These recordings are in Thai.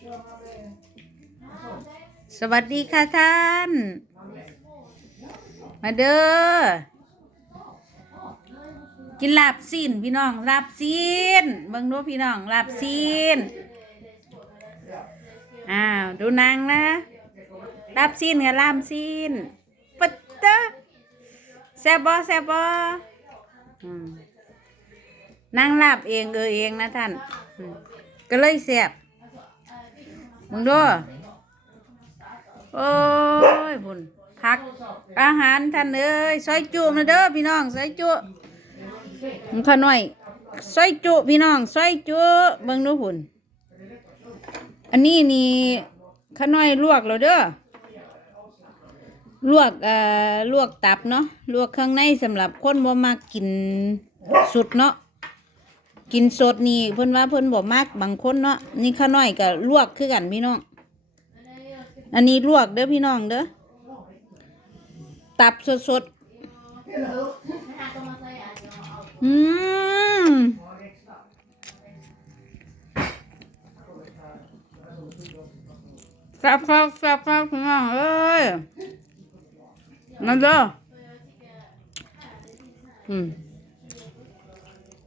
สวัสดีค่ะท่าน มาเด้อ กินลาบซีนพี่น้องลาบซีนเบิ่งดูพี่น้องลาบซีนอ้าวดูนางนะลาบซีนกับลาบซีนปัตตะแซบบ่แซบบอนางลาบเองเออเองนะท่าน ก็เลยแซบ มึงดูโอ้ยบุญพัก อาหารท่านเอ้ยซอยจุนะเด้อพี่น้องซอยจุมันขน่อยซอยจุพี่น้องซอยจุเบิ่งดูหุ่นอันนี้นี่ขน้อยลวกแล้วเด้อลวกเอ่อลวกตับเนาะลวกข้างในสำหรับคนบ่มักกินสุดเนาะ กินสดนี่เพิ่นว่าเพิ่นบ่มักบางคนเนาะนี่ข้าน้อยก็ลวกคือกันพี่น้อง อันนี้ลวกเด้อพี่น้องเด้อตับสดๆอืมแซ่บครับแซ่บครับพี่น้องเอ้ยมาเด้ออืม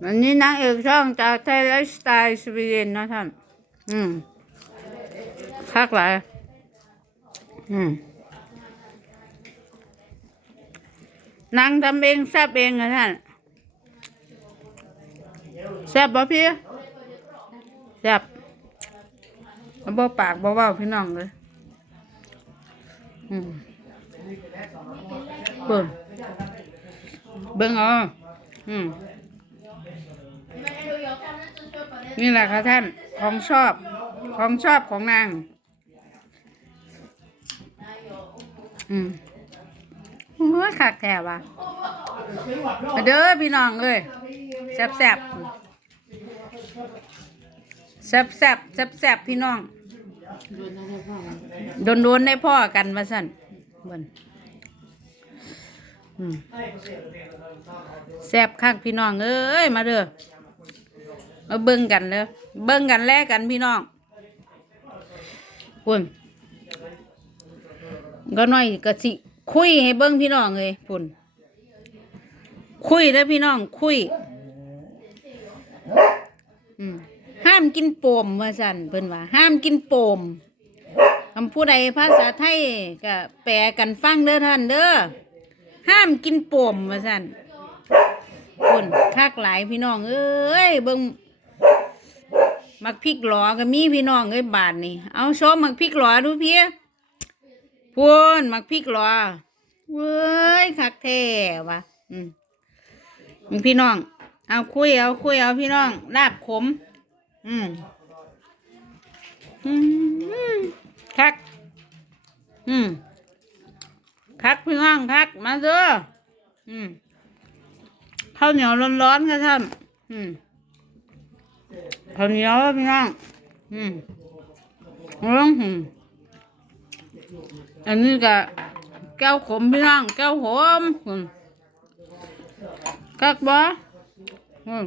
อันนี้นางเอกช่องจากไทยไลฟ์สไตล์สวีเดนนะท่าน อืมคักหลาย อืมนางทำเองแซบเองนะท่านแซบบ่พี่แซ่บเอาบ่ปากบ่เว้าพี่น้องเลย อืมเบิ่งเบิ่งเอาอืม นี่แหละค่ะท่านของชอบของชอบของนาง อืมโอ้ยคักแท้ว่ะมาเด้อพี่น้องเอ้ยแซ่บแซ่บแซ่บแซ่บแซ่บแซ่บพี่น้องโดนโดนๆได้พ่อกันมาสั่นเบิ่นอืมแซ่บคักพี่น้องเอ้ยมาเด้อ มาเบิ่งกันเด้อเบิ่งกันแลกกันพี่น้องคุณก็น้อยก็สิคุยให้เบิ้งพี่น้องเลยพุ่นคุยแล้วพี่น้องคุยห้ามกินโปมว่าสันเพิ่นว่า ห้ามกินโปมคำผู้ใดภาษาไทยก็แปลกันฟังเด้อท่านเด้อห้ามกินโปมว่าสันพุ่นคักหลายพี่น้องเอ้ยเบิ้ง มักพริกหลอก็มีพี่น้องเอ้ยบาทนี่เอาชมมักพริกหลอดูพี่พูนมักพริกหรอเว้ยคักแท้วะอืมพี่น้อง เอาคุยเอาคุยเอาพี่น้องลาบขม อืมอืมคัก อืมคักพี่น้องคักมาเด้ออืมข้าวเหนียวร้อนๆค่ะท่านอืม ข้าวเหนียวพี่น้องอืมร้องหืมอันนี้ก็แก้วขมพี่น้องแก้วขมอืมกักบ่อืม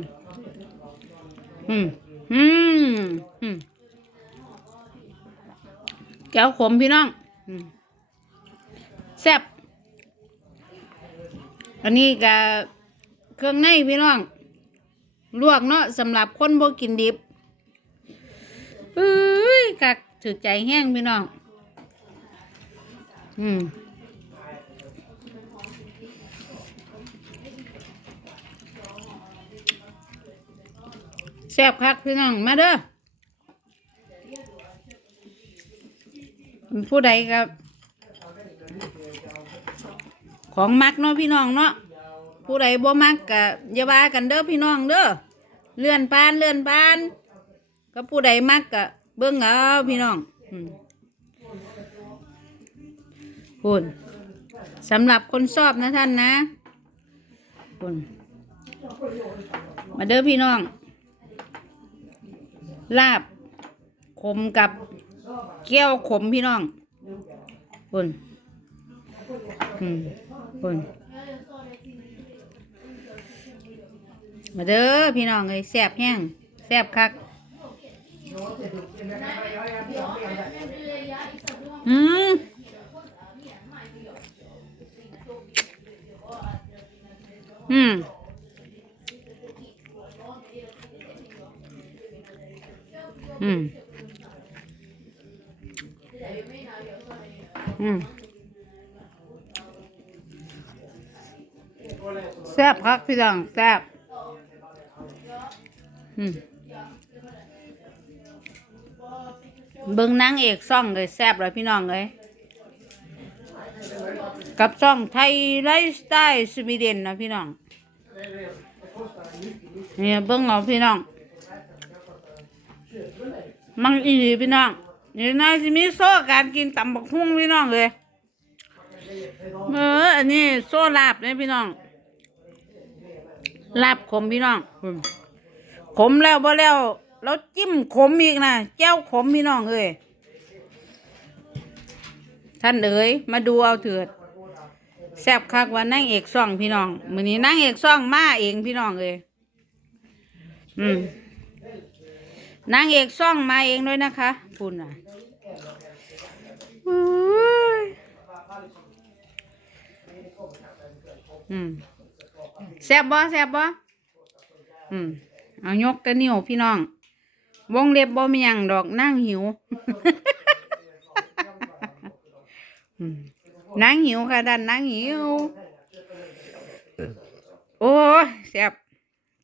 อืมอืมอืมแก้วขมพี่น้องอืมแซ่บอันนี้ก็เครื่องในพี่น้อง ลวกเนาะสำหรับคนบ่กินดิบเอ้ยกักถือใจแห้งพี่น้อง อืมแซ่บคักพี่น้อง มาเด้อผู้ใดครับ ของมักเนาะพี่น้องเนาะผู้ใดบ่มักกะอย่าว่ากันเด้อพี่น้องเด้อ เลื่อนปานเลื่อนปานก็ผู้ใดมักกะเบิ่งเอาพี่น้องอืมคุณสำหรับคนชอบนะท่านนะคุณมาเด้อพี่น้อง ลาบขมกับแก้วขมพี่น้องคุณอืมคุณ มาเด้อพี่น้องเลยแซ่บแห้งแซ่บคัก อืมอืมอืมอืมแซ่บครับพี่ดังแซ่บ เบิ่งนางเอกซ่องเลยแซ่บเลยพี่น้องเลยกับซ่องไทยไลฟ์สไตล์สวีเดนนะพี่น้องเนี่ยเบิ่งเอาพี่น้องมังอีพี่น้องนี่นายสิมีโซ่การกินตำบักหุ่งพี่น้องเลยเอออันนี้โซ่ลาบเนี่ยพี่น้องลาบขมพี่น้องอืม ขมแล้วบ่แล้วแล้วจิ้มขมอีกนะแจ้วขมพี่น้องเอ้ยท่านเอ๋ยมาดูเอาเถิดแซ่บคักว่านั่งเอกซ่องพี่น้องมือนี้นั่งเอกซ่องมาเองพี่น้องเอ้ยอืมนางเอกซ่องมาเองด้วยนะคะคุณน่ะอุ้ยอืมแซ่บบ่แซ่บบ่อืม เอายกต่นิ้วพี่น้อง วงเล็บบ่มีหยังดอกนั่งหิว นั่งหิวค่ะดันนั่งหิว โอ้แซ่บ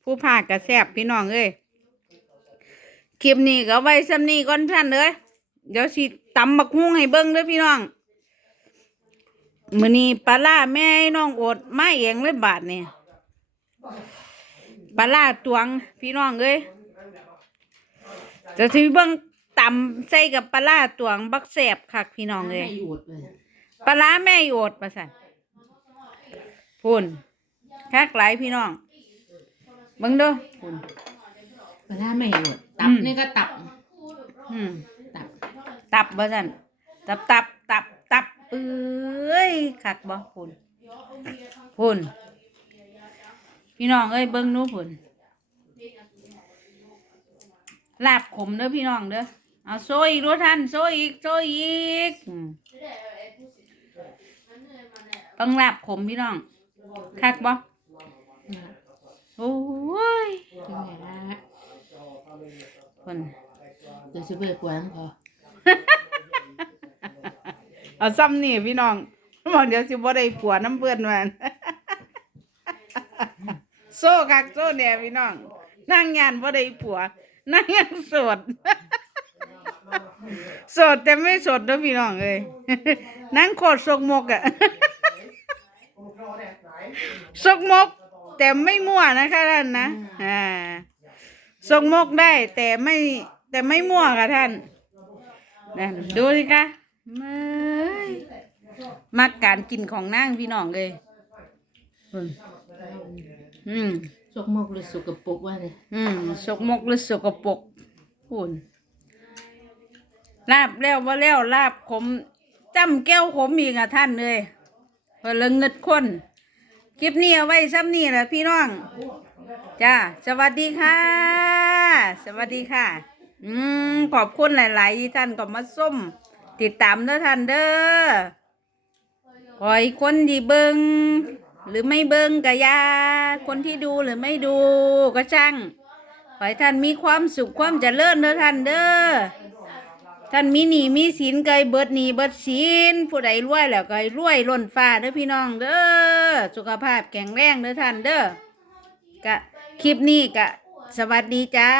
ผู้พากก็แซ่บพี่น้องเอ้ยคลิปนี้ก็ไว้ซ้ำนี้ก่อนท่านเลยเดี๋ยวสิตำบักฮุ้งให้เบิ่งเด้อพี่น้องมือนี้ปลาล่าแม่ให้น้องอดมาเองเลยบาทเนี่ป ลาล่าตวงพี่น้องเอ้ยจะถือเบิ่งตำใส่กับปลาล่าตวงบักแสบคักพี่น้องเอ้ยไม่หยุดเลยปลาร้าแม่โอดประสันพุ่นคักหลายพี่น้องเบิ่งเด้อพุ่นปลาร้าไม่หยุดตับอืมนี่ก็ตับอืมตับตับบ่สันตับตับตับตับเอ้ยคักบ่พุ่นพุ่น พี่น้องเอ้ยเบิ่งหนู้พุ่นลาบขมเด้อพี่น้องเด้อเอาโซอีกรู้ทันโซอีกโซอีกอืมต้องลาบขมพี่น้องคักบ่โอ้ยเป็นไงล่ะพุ่นเดี๋ยวจะไปกวนพอเอาซ้ำนี่พี่น้องบอกเดี๋ยวสิบ่ได้ผัวน้ำเปื้อนมัน โซ่คักโซ่เนี่ยพี่น้อง นั่งงานบ่ได้ผัว นั่งยังโสด โสดแต่ไม่โสดเด้อพี่น้องเอ้ยนั่งโคตรสกมกอะสกมก แต่ไม่มั่วนะคะท่านนะอ่าสกมกได้แต่ไม่แต่ไม่มั่วค่ะท่านนั่นดูสิคะมยมักการกินของนางพี่น้องเลย อืมอืมสกมกหรือสุกปรกว่าเนี่ยอืมสกมกหรือสกปรกหุ่นลาบแล้วว่าแล้วลาบขมจำแก้วขมอีกอะท่านเลยเพื่อละเงิดคนคลิปนี้เอาไว้ซ้ำนี่แหละพี่น้องจ้าสวัสดีค่ะ สวัสดีค่ะ อืมขอบคุณหลาย ๆ ที่ท่านก็มาส้ม ติดตามเด้อท่านเด้อขอให้คนที่เบิง หรือไม่เบิ้งกะยา คนที่ดูหรือไม่ดูก็ช่างขอให้ท่านมีความสุขความเจริญเด้อท่านเด้อท่านมีหนีมีสินเกยเบิดหนีเบิดสินผู้ใดรวยแล้วก็รวยล่นฟ้าเด้อพี่น้องเด้อสุขภาพแข็งแรงเด้อท่านเด้อกะคลิปนี้กะ สวัสดีจ้า